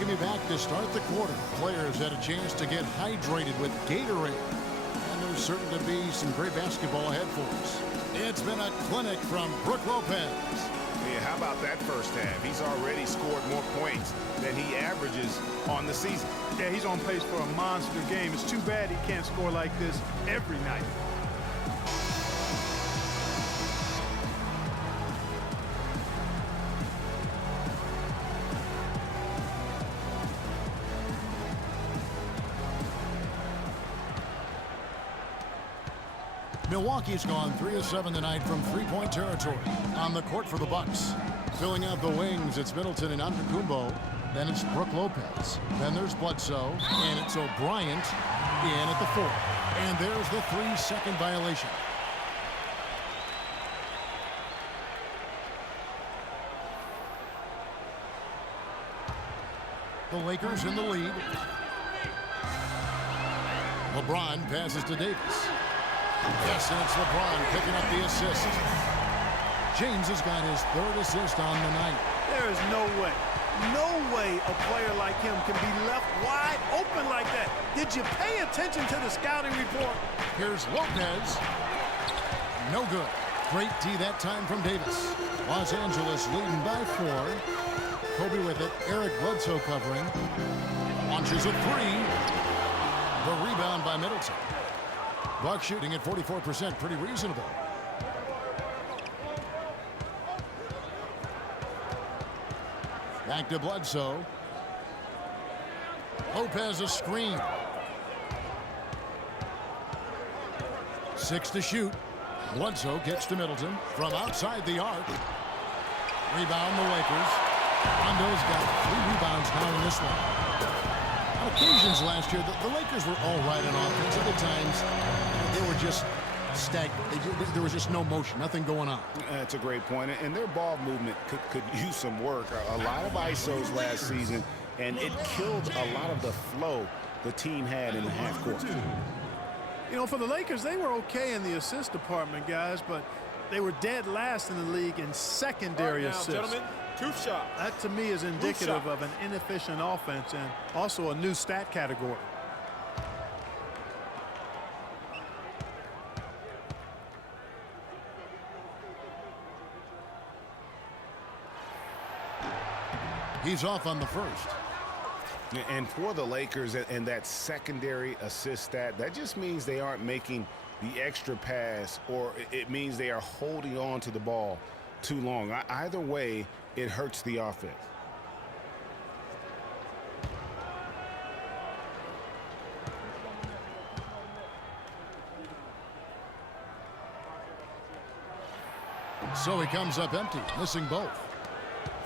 welcome you back to start the quarter. Players had a chance to get hydrated with Gatorade. And there's certain to be some great basketball ahead for us. It's been a clinic from Brook Lopez. Yeah, how about that first half? He's already scored more points than he averages on the season. Yeah, he's on pace for a monster game. It's too bad he can't score like this every night. Milwaukee's gone 3 of 7 tonight from three-point territory. On the court for the Bucks. Filling out the wings, it's Middleton and Antetokounmpo. Then it's Brook Lopez. Then there's Bledsoe. And it's O'Brien in at the 4. And there's the 3-second violation. The Lakers in the lead. LeBron passes to Davis. Yes, and it's LeBron picking up the assist. James has got his 3rd assist on the night. There is no way a player like him can be left wide open like that. Did you pay attention to the scouting report? Here's Lopez. No good. Great D that time from Davis. Los Angeles leading by 4. Kobe with it. Eric Bledsoe covering. Launches a 3. The rebound by Middleton. Buck shooting at 44%, pretty reasonable. Back to Bledsoe. Lopez a screen. 6 to shoot. Bledsoe gets to Middleton from outside the arc. Rebound the Lakers. Rondo's got 3 rebounds now in this one. On occasions last year, the Lakers were all right on offense. Other times, they were just stagnant. There was just no motion, nothing going on. That's a great point. And their ball movement could use some work. A lot of ISOs last season, and it killed a lot of the flow the team had in the half court. You know, for the Lakers, they were okay in the assist department, guys, but they were dead last in the league in secondary assists. Gentlemen, 2 shots. That, to me, is indicative of an inefficient offense and also a new stat category. He's off on the first. And for the Lakers and that secondary assist stat, that just means they aren't making the extra pass, or it means they are holding on to the ball too long. Either way, it hurts the offense. So he comes up empty, missing both.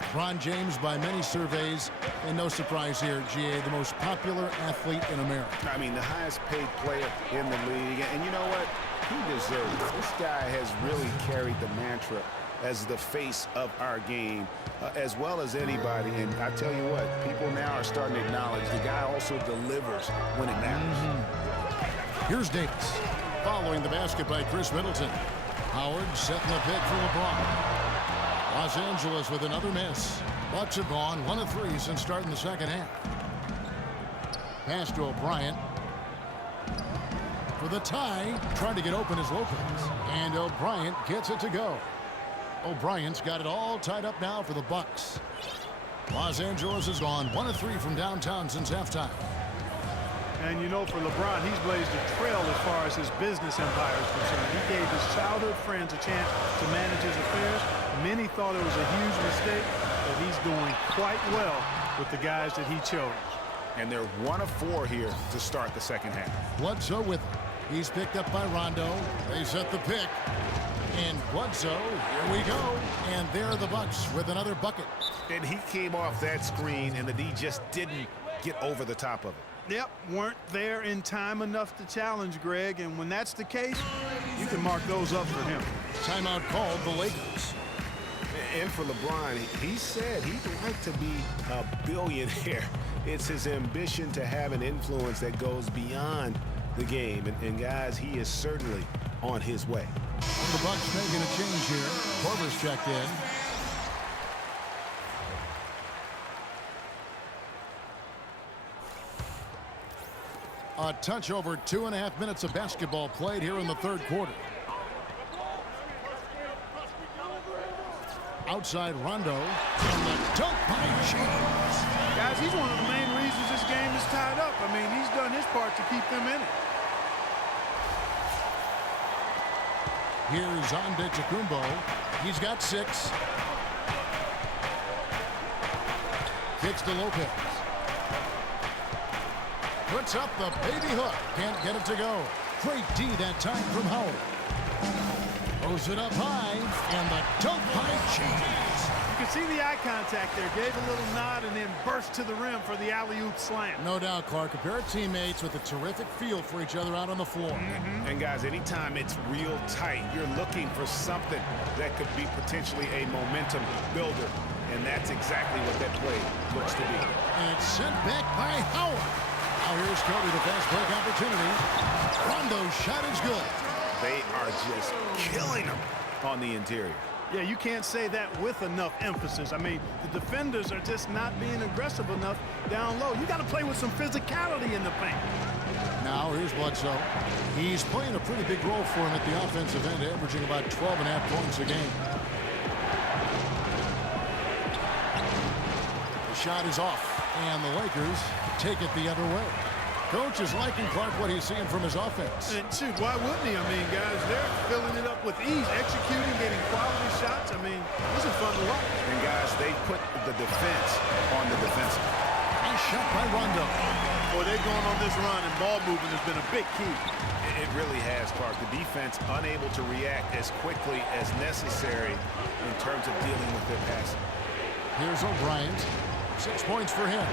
LeBron James, by many surveys, and no surprise here, GA, the most popular athlete in America. I mean, the highest paid player in the league. And you know what? He deserves it. This guy has really carried the mantra as the face of our game, as well as anybody. And I tell you what, people now are starting to acknowledge the guy also delivers when it matters. Here's Davis. Following the basket by Chris Middleton. Howard setting the pick for LeBron. Los Angeles with another miss. Bucks have gone 1 of 3 since starting the second half. Pass to O'Brien. For the tie, trying to get open is Lopez. And O'Brien gets it to go. O'Brien's got it all tied up now for the Bucks. Los Angeles has gone 1 of 3 from downtown since halftime. And you know, for LeBron, he's blazed a trail as far as his business empire is concerned. He gave his childhood friends a chance to manage his affairs. Many thought it was a huge mistake, but he's doing quite well with the guys that he chose. And they're 1 of 4 here to start the second half. Bledsoe with him. He's picked up by Rondo. They set the pick. And Bledsoe, here we go. And there are the Bucks with another bucket. And he came off that screen, and the D just didn't get over the top of it. Yep, weren't there in time enough to challenge Greg, and when that's the case, you can mark those up for him. Timeout called the Lakers. And for LeBron, he said he'd like to be a billionaire. It's his ambition to have an influence that goes beyond the game. And guys, he is certainly on his way. The Bucks making a change here. Korver's checked in. A touch over 2.5 minutes of basketball played here in the third quarter. Outside Rondo. And the dunk by James. Guys, he's one of the main reasons this game is tied up. I mean, he's done his part to keep them in it. Here's Antetokounmpo. He's got 6. Kicks to Lopez. Puts up the baby hook. Can't get it to go. Great D that time from Howard. Throws it up high. And the dunk by James. You can see the eye contact there. Gave a little nod and then burst to the rim for the alley-oop slam. No doubt, Clark. A pair of teammates with a terrific feel for each other out on the floor. And guys, anytime it's real tight, you're looking for something that could be potentially a momentum builder. And that's exactly what that play looks to be. And it's sent back by Howard. Now here's Kobe, the fast break opportunity. Rondo's shot is good. They are just killing them on the interior. Yeah, you can't say that with enough emphasis. I mean, the defenders are just not being aggressive enough down low. You got to play with some physicality in the paint. Now here's Bledsoe. He's playing a pretty big role for him at the offensive end, averaging about 12.5 points a game. The shot is off, and the Lakers take it the other way. Coach is liking Clark what he's seeing from his offense. And shoot, why wouldn't he? I mean, guys, they're filling it up with ease, executing, getting quality shots. I mean, this is fun to watch. And guys, they put the defense on the defensive. Nice shot by Rondo. Boy, they're going on this run, and ball movement has been a big key. It really has, Clark. The defense unable to react as quickly as necessary in terms of dealing with their passing. Here's O'Brien. 6 points for him.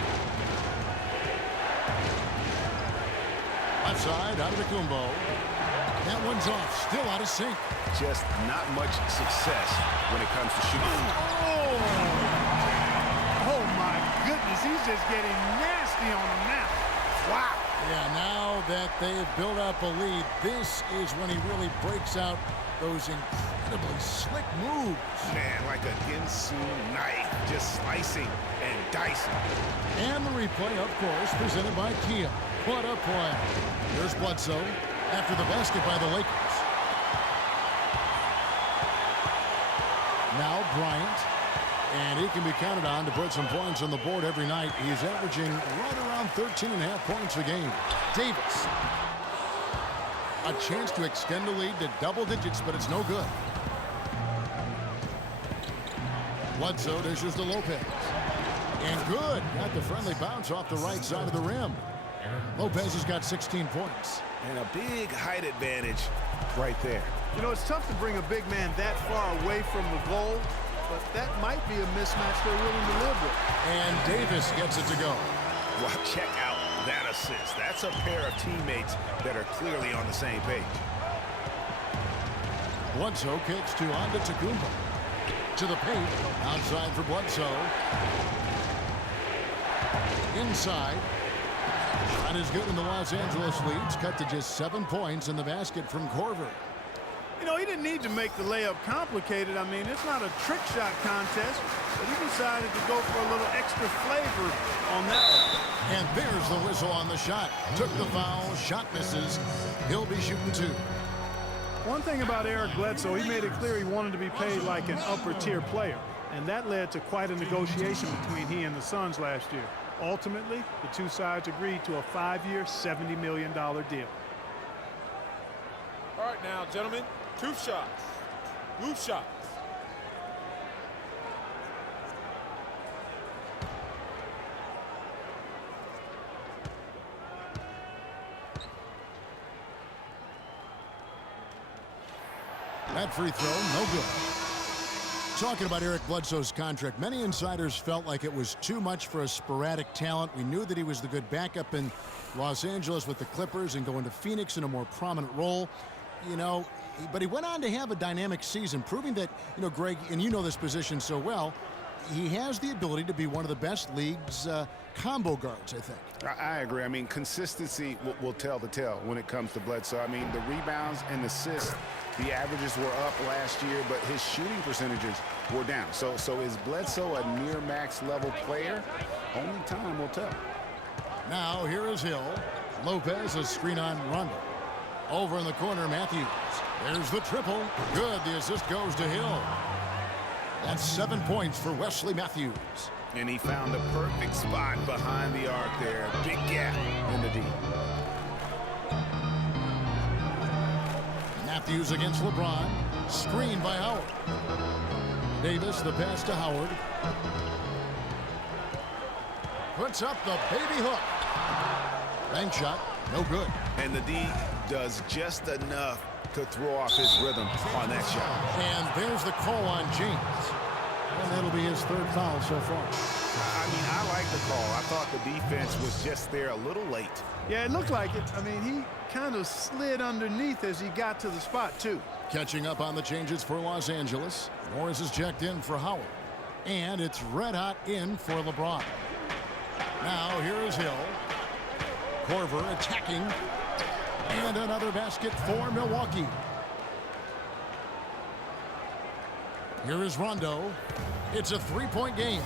Left side, Antetokounmpo. That one's off. Still out of sync. Just not much success when it comes to shooting. Oh, my goodness. He's just getting nasty on him now. Wow. Yeah, now that they've built up a lead, this is when he really breaks out those incredibly slick moves. Man, like a Ginsu knife, just slicing and dicing. And the replay, of course, presented by Kia. What a play. Here's Bledsoe after the basket by the Lakers. Now Bryant. And he can be counted on to put some points on the board every night. He's averaging right around 13.5 points a game. Davis. A chance to extend the lead to double digits, but it's no good. Bledsoe dishes to Lopez. And good. Got the friendly bounce off the right side of the rim. Lopez has got 16 points. And a big height advantage right there. You know, it's tough to bring a big man that far away from the goal, but that might be a mismatch they're willing to live with. And Davis gets it to go. Well, check out that assist. That's a pair of teammates that are clearly on the same page. Bledsoe kicks to Antetokounmpo. To the paint. Outside for Bledsoe. Inside. Shot is good, and the Los Angeles leads cut to just 7 points in the basket from Korver. You know, he didn't need to make the layup complicated. I mean, it's not a trick shot contest, but he decided to go for a little extra flavor on that one. And there's the whistle on the shot. Took the foul, shot misses. He'll be shooting 2. One thing about Eric Bledsoe, he made it clear he wanted to be paid like an upper-tier player, and that led to quite a negotiation between he and the Suns last year. Ultimately, the two sides agreed to a 5-year, $70 million deal. All right, now, gentlemen, 2 shots. 2 shots. That free throw, no good. Talking about Eric Bledsoe's contract, many insiders felt like it was too much for a sporadic talent. We knew that he was the good backup in Los Angeles with the Clippers and going to Phoenix in a more prominent role. You know, but he went on to have a dynamic season, proving that, you know, Greg, and you know this position so well, he has the ability to be one of the best league's combo guards, I think. I agree. I mean, consistency will tell the tale when it comes to Bledsoe. I mean, the rebounds and assists, the averages were up last year, but his shooting percentages were down. So is Bledsoe a near max level player? Only time will tell. Now here is Hill. Lopez, a screen on Rondo. Over in the corner, Matthews. There's the triple. Good. The assist goes to Hill. That's 7 points for Wesley Matthews. And he found the perfect spot behind the arc there. Big gap in the D. Matthews against LeBron. Screened by Howard. Davis, the pass to Howard. Puts up the baby hook. Bank shot, no good. And the D does just enough to throw off his rhythm on that shot. And there's the call on James. And that'll be his third foul so far. I mean, I like the call. I thought the defense was just there a little late. Yeah, it looked like it. I mean, he kind of slid underneath as he got to the spot, too. Catching up on the changes for Los Angeles. Morris is checked in for Howard. And it's red hot in for LeBron. Now here is Hill. Korver attacking. And another basket for Milwaukee. Here is Rondo. It's a three-point game.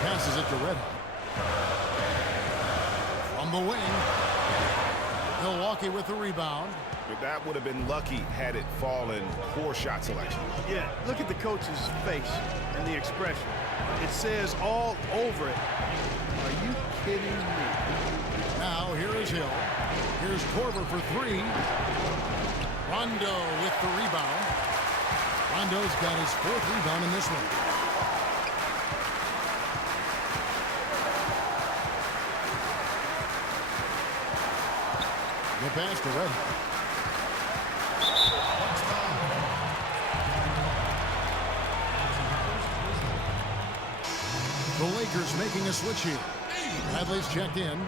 Passes it to Red Hot. From the wing. Milwaukee with the rebound. But that would have been lucky had it fallen. Poor shot selection. Yeah, look at the coach's face and the expression. It says all over it. Are you kidding me? Now here is Hill. Here's Korver for three. Rondo with the rebound. Rondo's got his fourth rebound in this one. The pass to Red. The Lakers making a switch here. Bradley's checked in.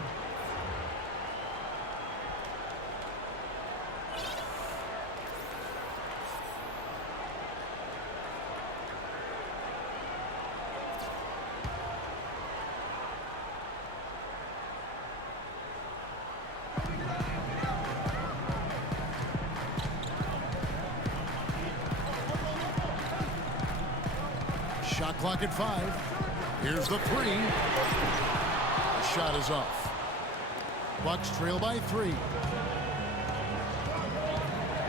Shot clock at 5. Here's the three. The shot is off. Bucks trail by 3.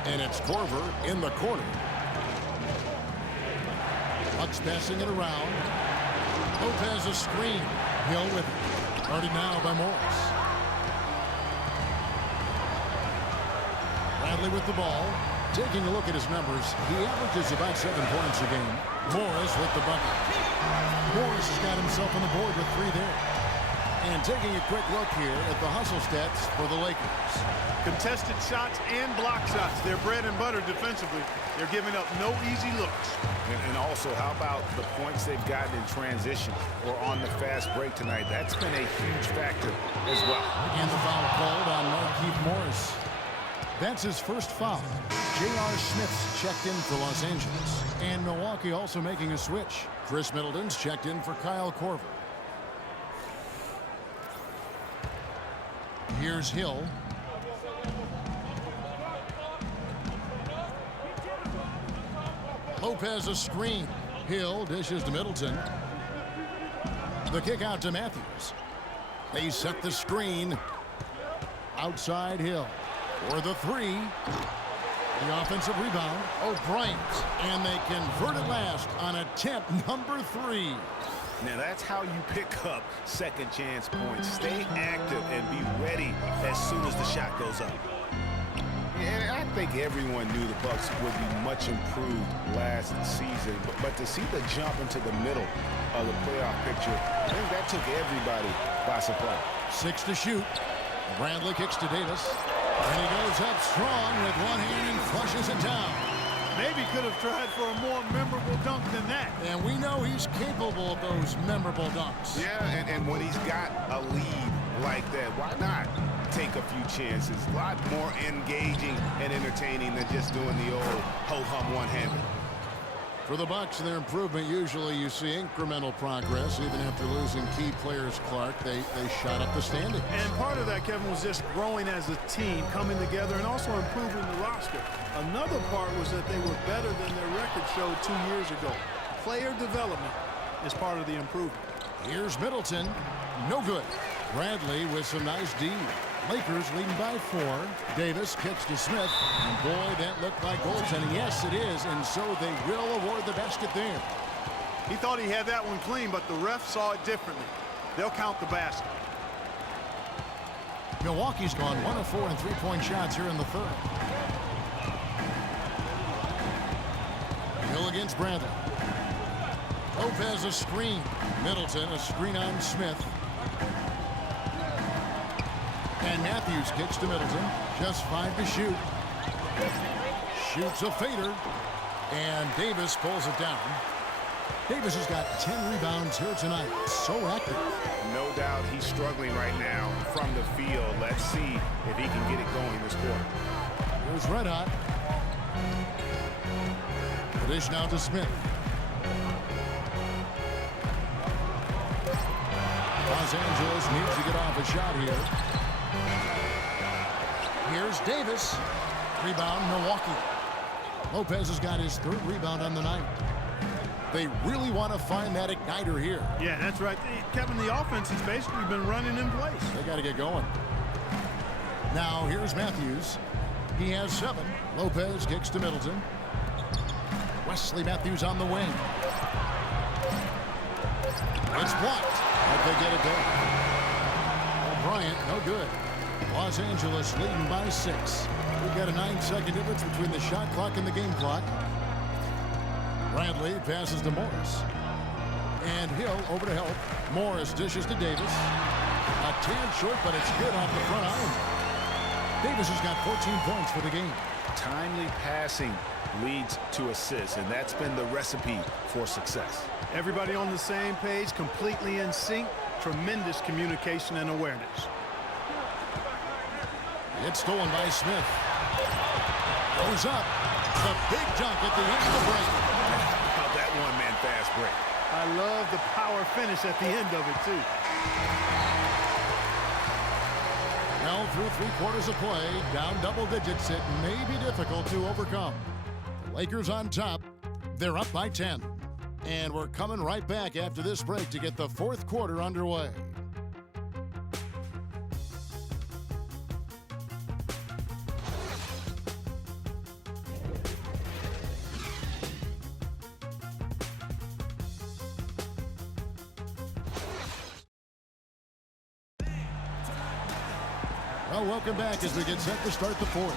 And it's Korver in the corner. Bucks passing it around. Lopez a screen. Hill with it. Guarded now by Morris. Bradley with the ball. Taking a look at his numbers, he averages about 7 points a game. Morris with the bucket. Morris has got himself on the board with 3 there. And taking a quick look here at the hustle stats for the Lakers. Contested shots and block shots. They're bread and butter defensively. They're giving up no easy looks. And also, how about the points they've gotten in transition or on the fast break tonight? That's been a huge factor as well. And the foul called on Markieff Morris. That's his first foul. J.R. Smith's checked in for Los Angeles. And Milwaukee also making a switch. Chris Middleton's checked in for Kyle Korver. Here's Hill. Lopez a screen. Hill dishes to Middleton. The kick out to Matthews. They set the screen. Outside Hill. For the three. The offensive rebound. O'Brien. And they convert it last on attempt number 3. Now that's how you pick up second chance points. Stay active and be ready as soon as the shot goes up. Yeah, I think everyone knew the Bucks would be much improved last season, but to see the jump into the middle of the playoff picture, I think that took everybody by surprise. 6 to shoot. Bradley kicks to Davis. And he goes up strong with one hand and flushes it down. Maybe could have tried for a more memorable dunk than that. And we know he's capable of those memorable dunks. Yeah, and when he's got a lead like that, why not take a few chances? A lot more engaging and entertaining than just doing the old ho-hum one-hander. For the Bucks, their improvement, usually you see incremental progress. Even after losing key players, Clark, they shot up the standings. And part of that, Kevin, was just growing as a team, coming together, and also improving the roster. Another part was that they were better than their record showed 2 years ago. Player development is part of the improvement. Here's Middleton. No good. Bradley with some nice D. Lakers leading by 4. Davis kicks to Smith. And boy, that looked like goaltending. Yes, it is. And so they will award the basket there. He thought he had that one clean, but the ref saw it differently. They'll count the basket. Milwaukee's gone 1 of 4 in three-point shots here in the third. Hill against Bradley. Lopez a screen. Middleton a screen on Smith. And Matthews kicks to Middleton. Just 5 to shoot. Shoots a fader. And Davis pulls it down. Davis has got 10 rebounds here tonight. So active. No doubt he's struggling right now from the field. Let's see if he can get it going this quarter. Here's Red Hot. The dish now to Smith. Los Angeles needs to get off a shot here. Here's Davis. Rebound, Milwaukee. Lopez has got his 3rd rebound on the night. They really want to find that igniter here. Yeah, that's right. Kevin, the offense has basically been running in place. They got to get going. Now, here's Matthews. He has 7. Lopez kicks to Middleton. Wesley Matthews on the wing. It's blocked, but they get it done. Bryant, no good. Los Angeles leading by 6. We've got a 9-second difference between the shot clock and the game clock. Bradley passes to Morris. And Hill over to help. Morris dishes to Davis. A tad short, but it's good off the front iron. Davis has got 14 points for the game. Timely passing leads to assists, and that's been the recipe for success. Everybody on the same page, completely in sync. Tremendous communication and awareness. It's stolen by Smith. Goes up. The big dunk at the end of the break. How about that one-man fast break? I love the power finish at the end of it, too. Well, through 3 quarters of play, down double digits, it may be difficult to overcome. The Lakers on top. They're up by 10. And we're coming right back after this break to get the 4th quarter underway. Well, welcome back as we get set to start the 4th.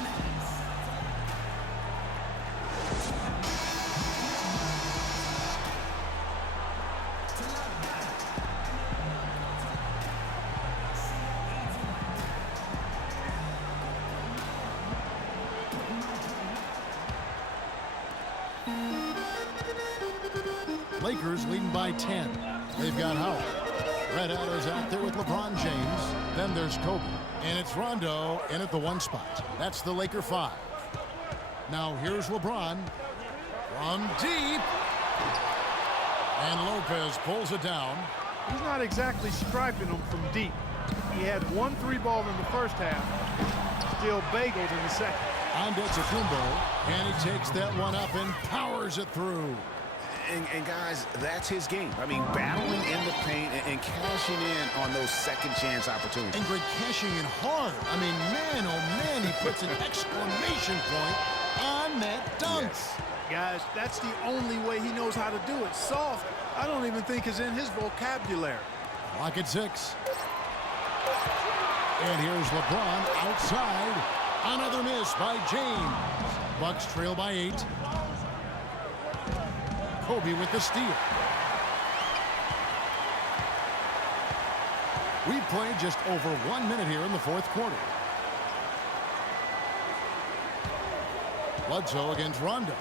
Lakers leading by 10. They've got Howard. Red Hot is out there with LeBron James. Then there's Kobe. And it's Rondo in at the 1 spot. That's the Laker 5. Now here's LeBron from deep. And Lopez pulls it down. He's not exactly striping them from deep. He had 1 3-ball in the first half. Still bagels in the second. Antetokounmpo, and he takes that one up and powers it through. And guys, that's his game. I mean, battling in the paint and cashing in on those second chance opportunities. And Greg cashing in hard. I mean, man, oh man, he puts an exclamation point on that dunk. Yes. Guys, that's the only way he knows how to do it. Soft, I don't even think is in his vocabulary. Clock at 6. And here's LeBron outside. Another miss by James. Bucks trail by 8. Kobe with the steal. We've played just over 1 minute here in the 4th quarter. Bledsoe against Rondo.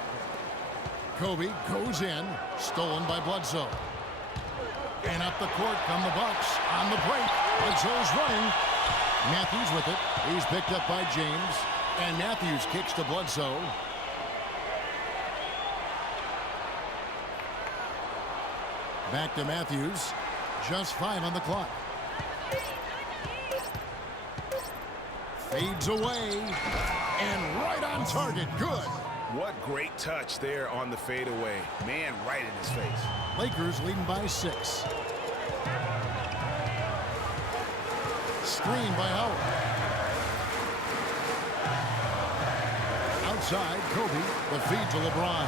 Kobe goes in, stolen by Bledsoe. And up the court come the Bucks on the break. Bledsoe's running. Matthews with it. He's picked up by James. And Matthews kicks to Bledsoe. Back to Matthews. Just 5 on the clock. Fades away. And right on target. Good. What great touch there on the fadeaway. Man, right in his face. Lakers leading by 6. Screen by Howard. Outside, Kobe. The feed to LeBron.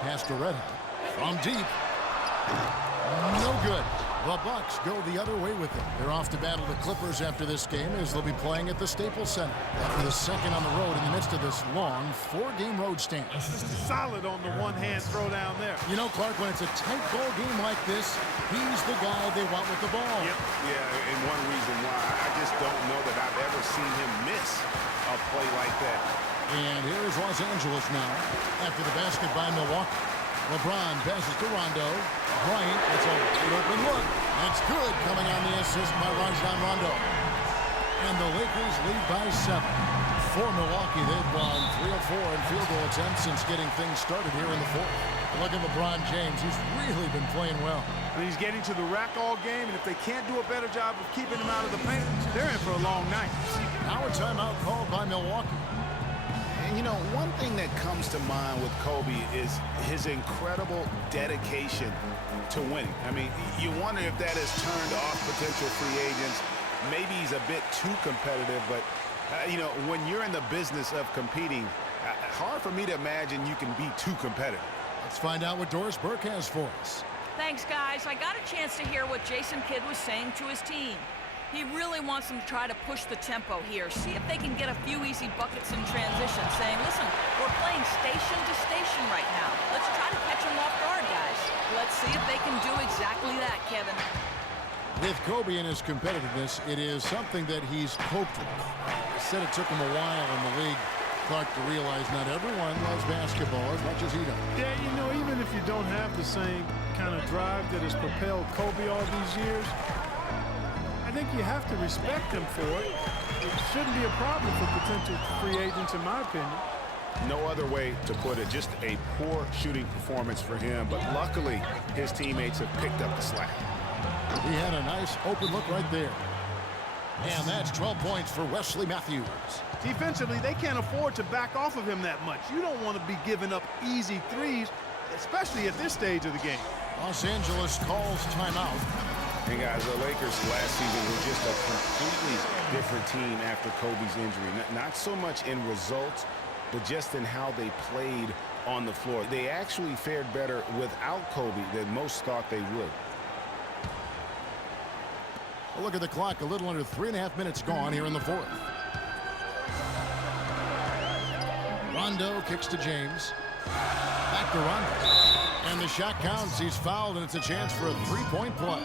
Pass to Red Hot. From deep. No good. The Bucks go the other way with it. They're off to battle the Clippers after this game as they'll be playing at the Staples Center. After the second on the road in the midst of this long 4-game road stand. Solid on the one-hand throw down there. You know, Clark, when it's a tight ball game like this, he's the guy they want with the ball. Yep. Yeah, and one reason why I just don't know that I've ever seen him miss a play like that. And here is Los Angeles now after the basket by Milwaukee. LeBron passes to Rondo. Bryant gets a good open look. That's good, coming on the assist by Rajon Rondo. And the Lakers lead by 7. For Milwaukee, they've gone 3 of 4 in field goal attempts since getting things started here in the fourth. Look at LeBron James. He's really been playing well. And he's getting to the rack all game, and if they can't do a better job of keeping him out of the paint, they're in for a long night. Now a timeout called by Milwaukee. And, you know, one thing that comes to mind with Kobe is his incredible dedication to winning. I mean, you wonder if that has turned off potential free agents. Maybe he's a bit too competitive, but, you know, when you're in the business of competing, hard for me to imagine you can be too competitive. Let's find out what Doris Burke has for us. Thanks, guys. I got a chance to hear what Jason Kidd was saying to his team. He really wants them to try to push the tempo here, see if they can get a few easy buckets in transition, saying, listen, we're playing station to station right now. Let's try to catch them off guard, guys. Let's see if they can do exactly that, Kevin. With Kobe and his competitiveness, it is something that he's coped with. He said it took him a while in the league, Clark, to realize not everyone loves basketball as much as he does. Yeah, you know, even if you don't have the same kind of drive that has propelled Kobe all these years, I think you have to respect him for it. It shouldn't be a problem for potential free agents, in my opinion. No other way to put it. Just a poor shooting performance for him, but luckily his teammates have picked up the slack. He had a nice open look right there. And that's 12 points for Wesley Matthews. Defensively, they can't afford to back off of him that much. You don't want to be giving up easy threes, especially at this stage of the game. Los Angeles calls timeout. And guys, the Lakers last season were just a completely different team after Kobe's injury. Not so much in results, but just in how they played on the floor. They actually fared better without Kobe than most thought they would. Well, look at the clock. A little under 3.5 minutes gone here in the fourth. Rondo kicks to James. Back to Rondo. And the shot counts. He's fouled, and it's a chance for a three-point play.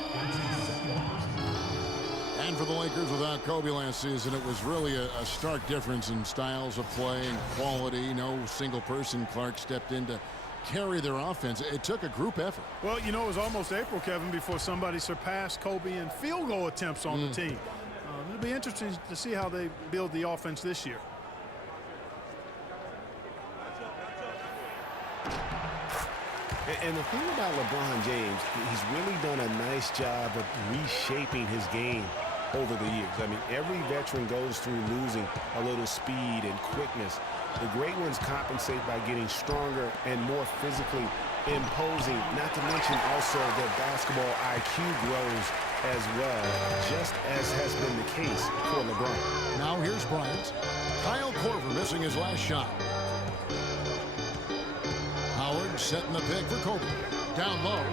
And for the Lakers, without Kobe last season, it was really a stark difference in styles of play and quality. No single person, Clark, stepped in to carry their offense. It took a group effort. Well, you know, it was almost April, Kevin, before somebody surpassed Kobe in field goal attempts on the team. It'll be interesting to see how they build the offense this year. And the thing about LeBron James, he's really done a nice job of reshaping his game over the years. I mean, every veteran goes through losing a little speed and quickness. The great ones compensate by getting stronger and more physically imposing, not to mention also their basketball IQ grows as well, just as has been the case for LeBron. Now here's Bryant. Kyle Korver missing his last shot. Howard setting the pick for Kobe. Down low.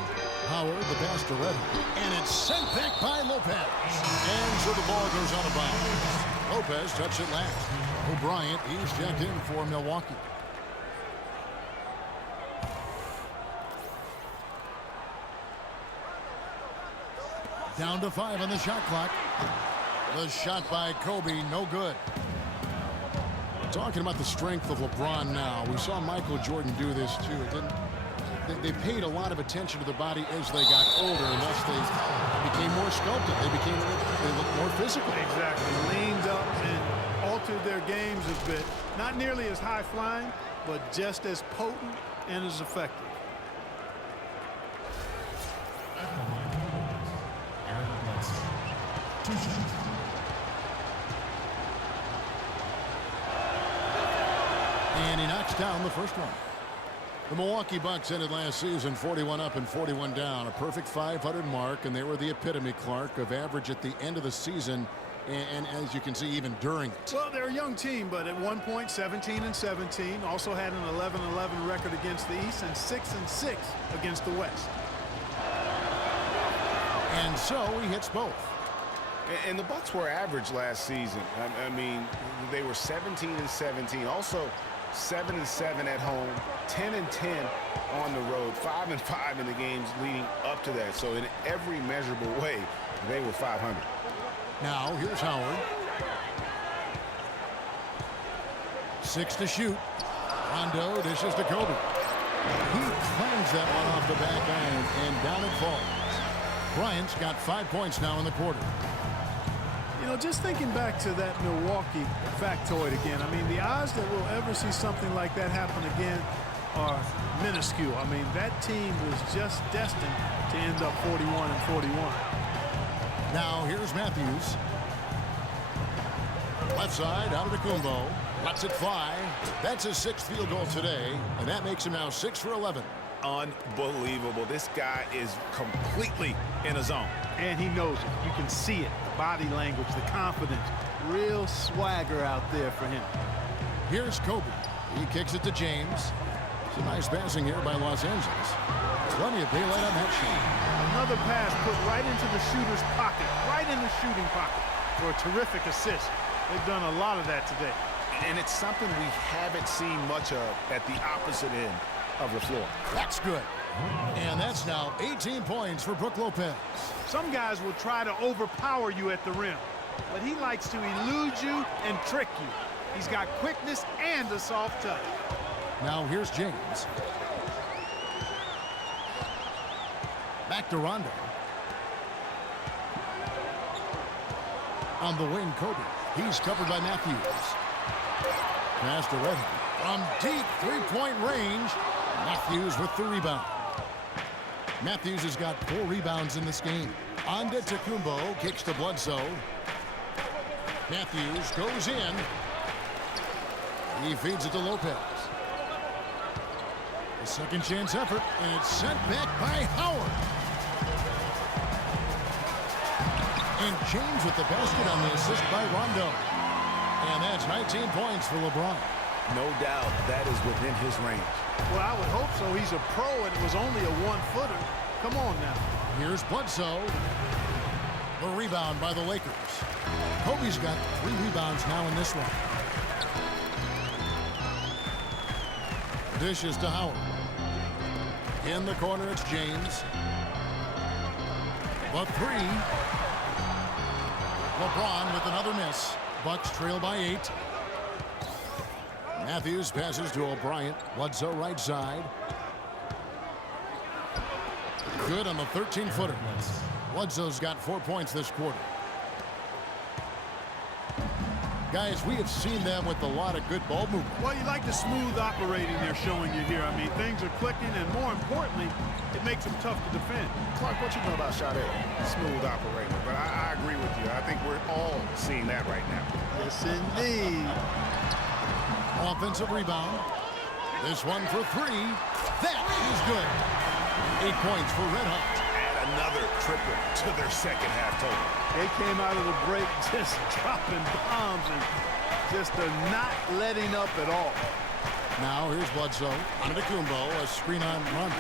Howard, the pass to Red. And it's sent back by Lopez. And so the ball goes out of bounds. Lopez touched it last. O'Bryant, he's checked in for Milwaukee. Down to 5 on the shot clock. The shot by Kobe, no good. Talking about the strength of LeBron now, we saw Michael Jordan do this too. They paid a lot of attention to their body as they got older, and thus they became more sculpted. They looked more physical. Exactly. Leaned up and altered their games a bit. Not nearly as high flying, but just as potent and as effective. And he knocks down the first one. The Milwaukee Bucks ended last season 41 up and 41 down, a perfect 500 mark, and they were the epitome, Clark, of average at the end of the season, and as you can see, even during it. Well, they're a young team, but at one point 17-17, also had an 11-11 record against the East and 6-6 against the West. And so he hits both. And the Bucks were average last season. I mean, they were 17-17, also 7-7 at home, 10-10 on the road, 5-5 in the games leading up to that. So in every measurable way, they were 500. Now here's Howard. 6 to shoot. Rondo dishes to Kobe. He cleans that one off the back iron, and down it falls. Bryant's got 5 points now in the quarter. You know, just thinking back to that Milwaukee factoid again, I mean, the odds that we'll ever see something like that happen again are minuscule. I mean, that team was just destined to end up 41-41. Now here's Matthews. Left side, Antetokounmpo. Lets it fly. That's his 6th field goal today, and that makes him now 6 for 11. Unbelievable. This guy is completely in a zone. And he knows it. You can see it. The body language, the confidence. Real swagger out there for him. Here's Kobe. He kicks it to James. It's a nice passing here by Los Angeles. Plenty of daylight on that shot. Another pass put right into the shooter's pocket, right in the shooting pocket for a terrific assist. They've done a lot of that today. And it's something we haven't seen much of at the opposite end of the floor. That's good. And that's now 18 points for Brook Lopez. Some guys will try to overpower you at the rim, but he likes to elude you and trick you. He's got quickness and a soft touch. Now here's James. Back to Rondo. On the wing, Kobe. He's covered by Matthews. Pass to Redden. From deep three-point range, Matthews with the rebound. Matthews has got 4 rebounds in this game. Antetokounmpo kicks to Bledsoe. Matthews goes in. He feeds it to Lopez. A second chance effort, and it's sent back by Howard. And James with the basket on the assist by Rondo. And that's 19 points for LeBron. No doubt that is within his range. Well, I would hope so. He's a pro, and it was only a one-footer. Come on now. Here's Bledsoe. A rebound by the Lakers. Kobe's got 3 rebounds now in this one. Dishes to Howard. In the corner, it's James. The 3. LeBron with another miss. Bucks trail by 8. Matthews passes to O'Brien. Bledsoe right side. Good on the 13-footer. Bledsoe's got 4 points this quarter. Guys, we have seen them with a lot of good ball movement. Well, you like the smooth operating they're showing you here. I mean, things are clicking, and more importantly, it makes them tough to defend. Clark, what you know about Sade? Smooth operator. But I agree with you. I think we're all seeing that right now. Yes, indeed. Offensive rebound. This one for 3. That is good. 8 points for Red Hot. Add another triple to their second half total. They came out of the break just dropping bombs and just not letting up at all. Now here's Bledsoe. Antetokounmpo, a screen on run.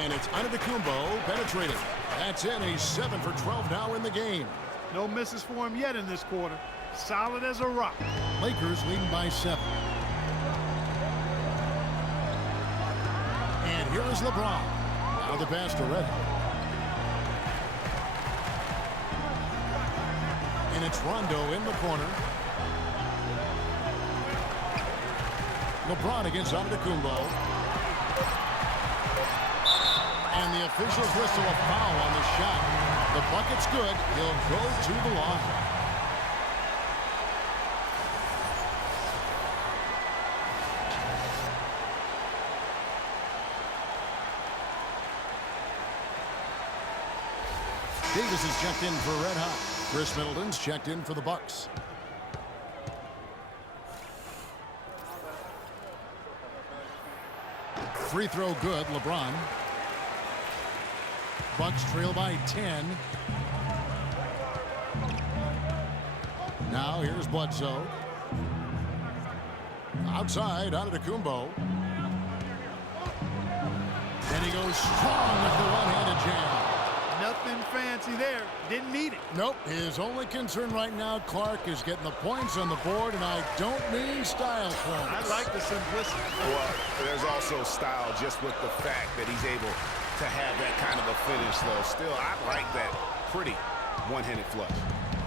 And it's Antetokounmpo penetrating. That's in. He's 7 for 12 now in the game. No misses for him yet in this quarter. Solid as a rock. Lakers leading by 7. And here is LeBron. Now the pass to Redden. And it's Rondo in the corner. LeBron against Antetokounmpo. And the officials whistle a foul on the shot. The bucket's good. He'll go to the line. Davis is checked in for Red Hot. Chris Middleton's checked in for the Bucks. Free throw good, LeBron. Bucks trail by 10. Now here's Bledsoe. Outside, Antetokounmpo. And he goes strong with the one-handed jam. Nothing fancy there. Didn't need it. Nope. His only concern right now, Clark, is getting the points on the board, and I don't mean style points. I like the simplicity. Well, there's also style just with the fact that he's able to have that kind of a finish, though. Still, I like that pretty one-handed flush.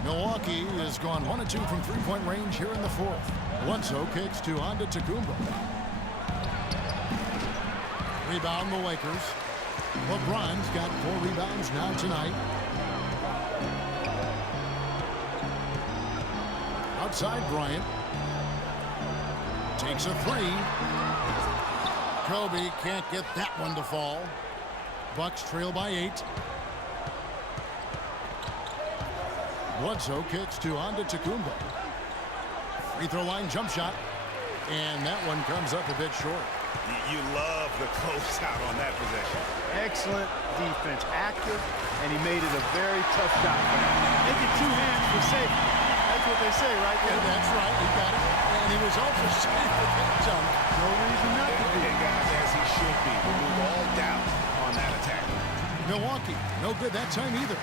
Milwaukee has gone 1 of 2 from three-point range here in the fourth. Bledsoe kicks to Antetokounmpo. Rebound the Lakers. LeBron's got 4 rebounds now tonight. Outside Bryant. Takes a 3. Kobe can't get that one to fall. Bucks trail by 8. Bledsoe kicks to Antetokounmpo. Free throw line jump shot. And that one comes up a bit short. You love the closeout on that possession. Excellent defense. Active, and he made it a very tough shot for him. Make it 2 hands for safety. That's what they say, right? Yeah, that's right. He got it. And he was also safe with that jump. No reason not to be. And guys, as he should be. Remove all doubt on that attack. Milwaukee, no good that time either.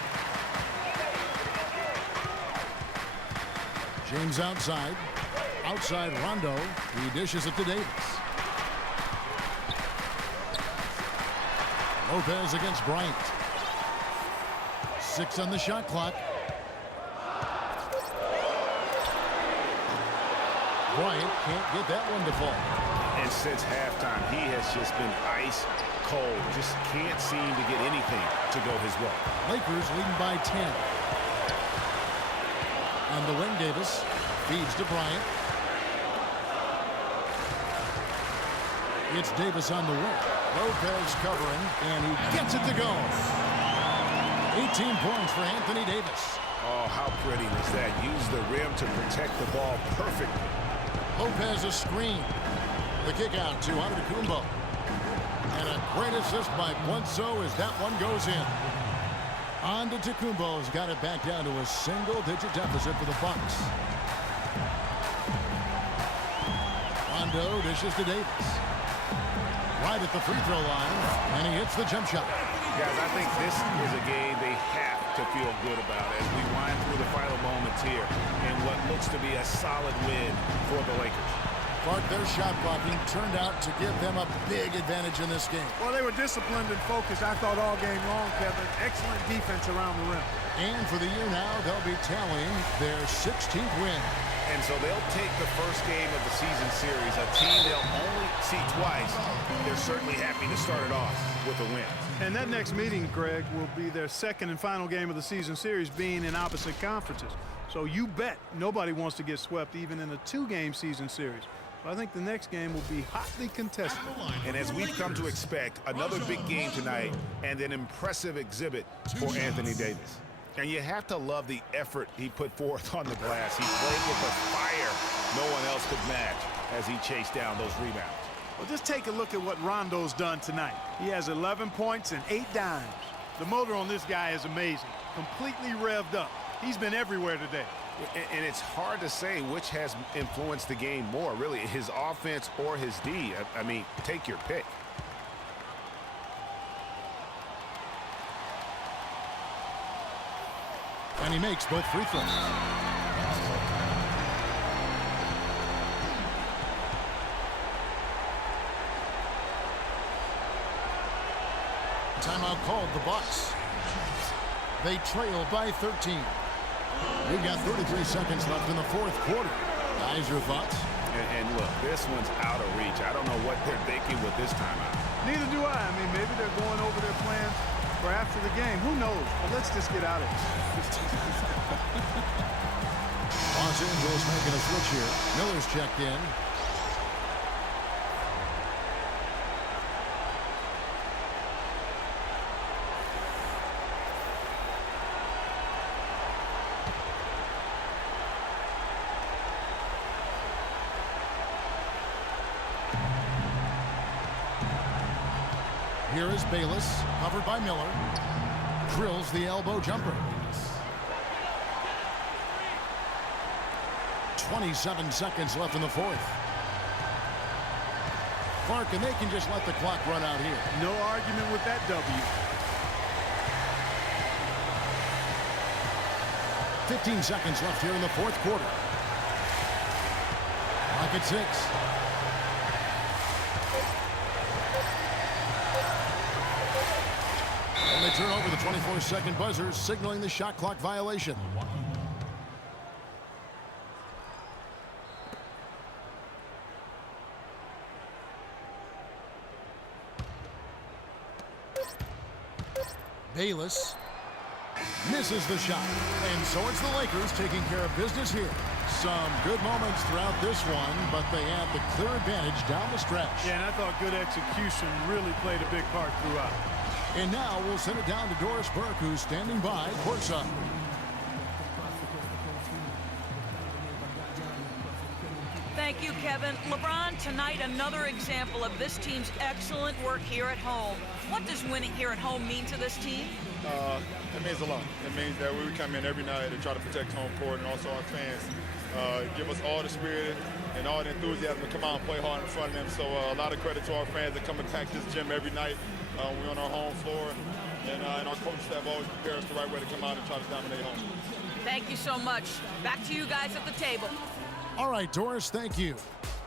James outside. Outside Rondo. He dishes it to Davis. Lopez against Bryant. 6 on the shot clock. Bryant can't get that one to fall. And since halftime, he has just been ice cold. Just can't seem to get anything to go his way. Lakers leading by 10. On the wing, Davis feeds to Bryant. It's Davis on the wing. Lopez covering, and he gets it to go. 18 points for Anthony Davis. Oh, how pretty was that? Use the rim to protect the ball perfectly. Lopez a screen. The kick out to Antetokounmpo. And a great assist by Bledsoe as that one goes in. Antetokounmpo's got it back down to a single-digit deficit for the Bucks. Rondo dishes to Davis. Right at the free throw line, and he hits the jump shot. Guys, I think this is a game they have to feel good about as we wind through the final moments here in what looks to be a solid win for the Lakers. Clark, their shot blocking turned out to give them a big advantage in this game. Well, they were disciplined and focused, I thought, all game long, Kevin. Excellent defense around the rim. And for the year now, they'll be tallying their 16th win. And so they'll take the first game of the season series, a team they'll only see twice. They're certainly happy to start it off with a win. And that next meeting, Greg, will be their second and final game of the season series, being in opposite conferences. So you bet nobody wants to get swept even in a 2-game season series. So I think the next game will be hotly contested. And as we've come to expect, another big game tonight and an impressive exhibit for Anthony Davis. And you have to love the effort he put forth on the glass. He played with a fire no one else could match as he chased down those rebounds. Well, just take a look at what Rondo's done tonight. He has 11 points and 8 dimes. The motor on this guy is amazing. Completely revved up. He's been everywhere today. And it's hard to say which has influenced the game more, really, his offense or his D. I mean, take your pick. And he makes both free throws. Timeout called the Bucks. They trail by 13. We've got 33 seconds left in the fourth quarter. Guys, your thoughts? And look, this one's out of reach. I don't know what they're thinking with this timeout. Neither do I. I mean, maybe they're going over their plans for after the game. Who knows? But let's just get out of here. Los Angeles making a switch here. Miller's checked in. Here is Bayless, covered by Miller. Drills the elbow jumper. 27 seconds left in the fourth. Clark, and they can just let the clock run out here. No argument with that W. 15 seconds left here in the fourth quarter. Clock at 6. And they turn over the 24-second buzzer, signaling the shot clock violation. Bayless misses the shot. And so it's the Lakers taking care of business here. Some good moments throughout this one, but they had the clear advantage down the stretch. Yeah, and I thought good execution really played a big part throughout. And now we'll send it down to Doris Burke, who's standing by courtside. Thank you, Kevin. LeBron, tonight another example of this team's excellent work here at home. What does winning here at home mean to this team? It means a lot. It means that we come in every night and try to protect home court, and also our fans give us all the spirit and all the enthusiasm to come out and play hard in front of them. So a lot of credit to our fans that come and pack this gym every night. We're on our home floor, and our coaching staff always prepare us the right way to come out and try to dominate home. Thank you so much. Back to you guys at the table. All right, Doris, thank you.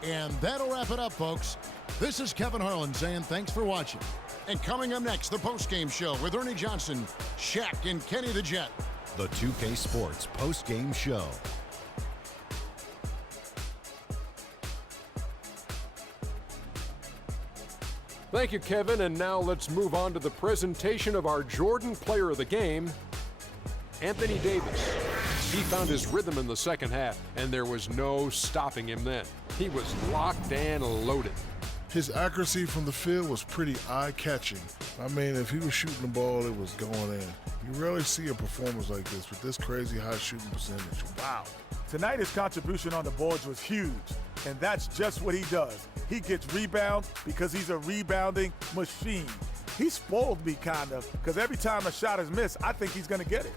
And that'll wrap it up, folks. This is Kevin Harlan saying thanks for watching. And coming up next, the postgame show with Ernie Johnson, Shaq, and Kenny the Jet. The 2K Sports postgame show. Thank you, Kevin. And now let's move on to the presentation of our Jordan Player of the Game, Anthony Davis. He found his rhythm in the second half, and there was no stopping him then. He was locked and loaded. His accuracy from the field was pretty eye-catching. I mean, if he was shooting the ball, it was going in. You rarely see a performance like this with this crazy high shooting percentage. Wow. Tonight, his contribution on the boards was huge, and that's just what he does. He gets rebounds because he's a rebounding machine. He spoiled me, kind of, because every time a shot is missed, I think he's going to get it.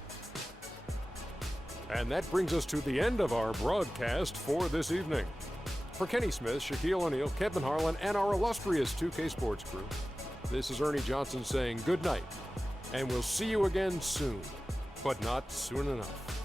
And that brings us to the end of our broadcast for this evening. For Kenny Smith, Shaquille O'Neal, Kevin Harlan, and our illustrious 2K Sports crew, this is Ernie Johnson saying good night, and we'll see you again soon, but not soon enough.